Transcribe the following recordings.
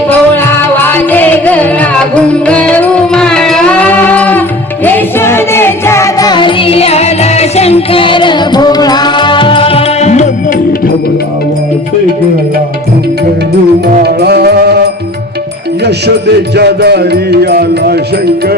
पोळा वाजे गळा घुंगरू माळा. यशोदेच्या दारी आला शंकर भोळा. ढवळा वाटे गळा माळा. यशोदेच्या दारी आला शंकर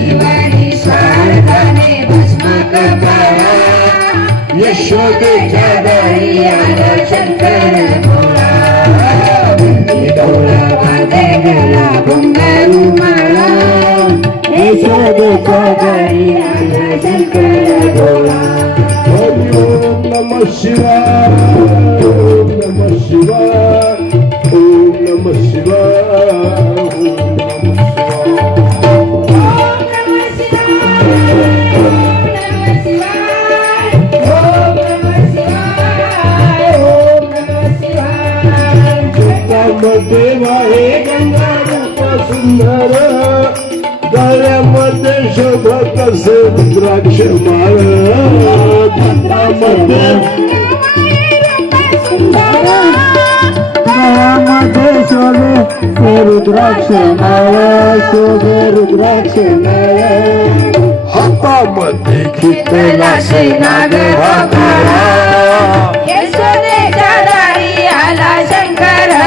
यशोदेच्या दारी आला शंकर भोळा वादे माळा यशोदेच्या दारी आला शंकर भोळा ओम शिवाय देवा हे गंगा रूप सुंदर. गळ्यामध्ये शोभत असे रुद्राक्ष माळ. चित्रामध्ये गळ्यामध्ये ते रुद्राक्ष माळ. रुद्राक्ष माळ. हातामध्ये घेतला नाग काळा यशोदेच्या दारी आला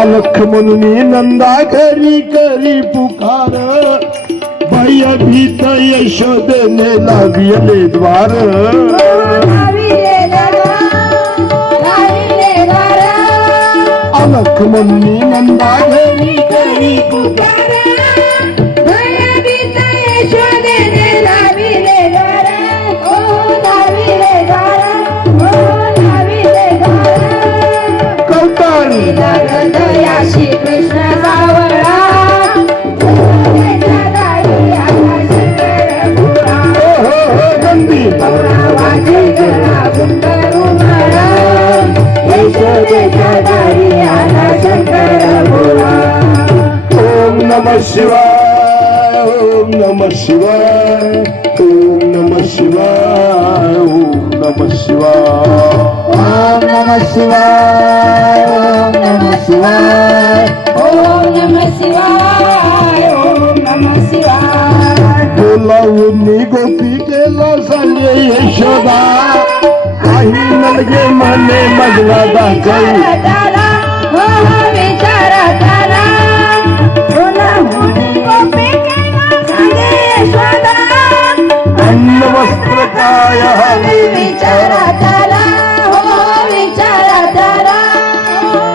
अलख म्हणून नंदा घरी करी पुकार. भयभीत यशोदेने लागले द्वार. अलख म्हणून नंदा घरी करी पुकार. नम शिवाय ओम नम शिवाय ओम नम शिवाय ओम नम शिवाय। ओम नमः शिवाय ओम नमः शिवाय। ओम नमः शिवाय ओम नमः शिवाय। बोलावून गोपी केला सांगे यशोदा आई नलगे मने मगला दाखई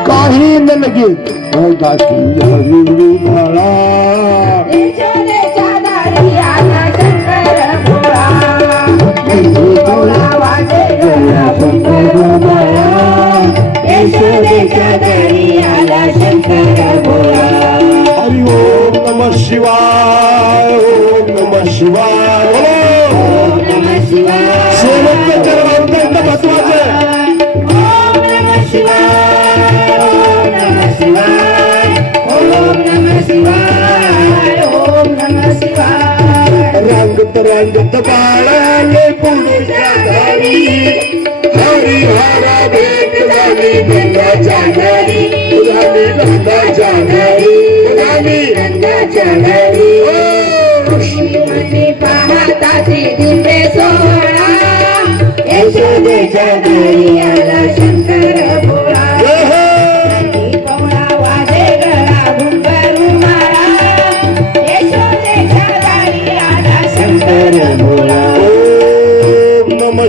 काही नलगे दाखी हवी भाळा रंगत बाळाले पुरुषा धारी हरिहरा भेट झाली गंगा जाणारी तुझाने गंगा जाणारी तुझाने गंगा जाणारी पाहता ते दिले सोहळा यशोदे जाणारी.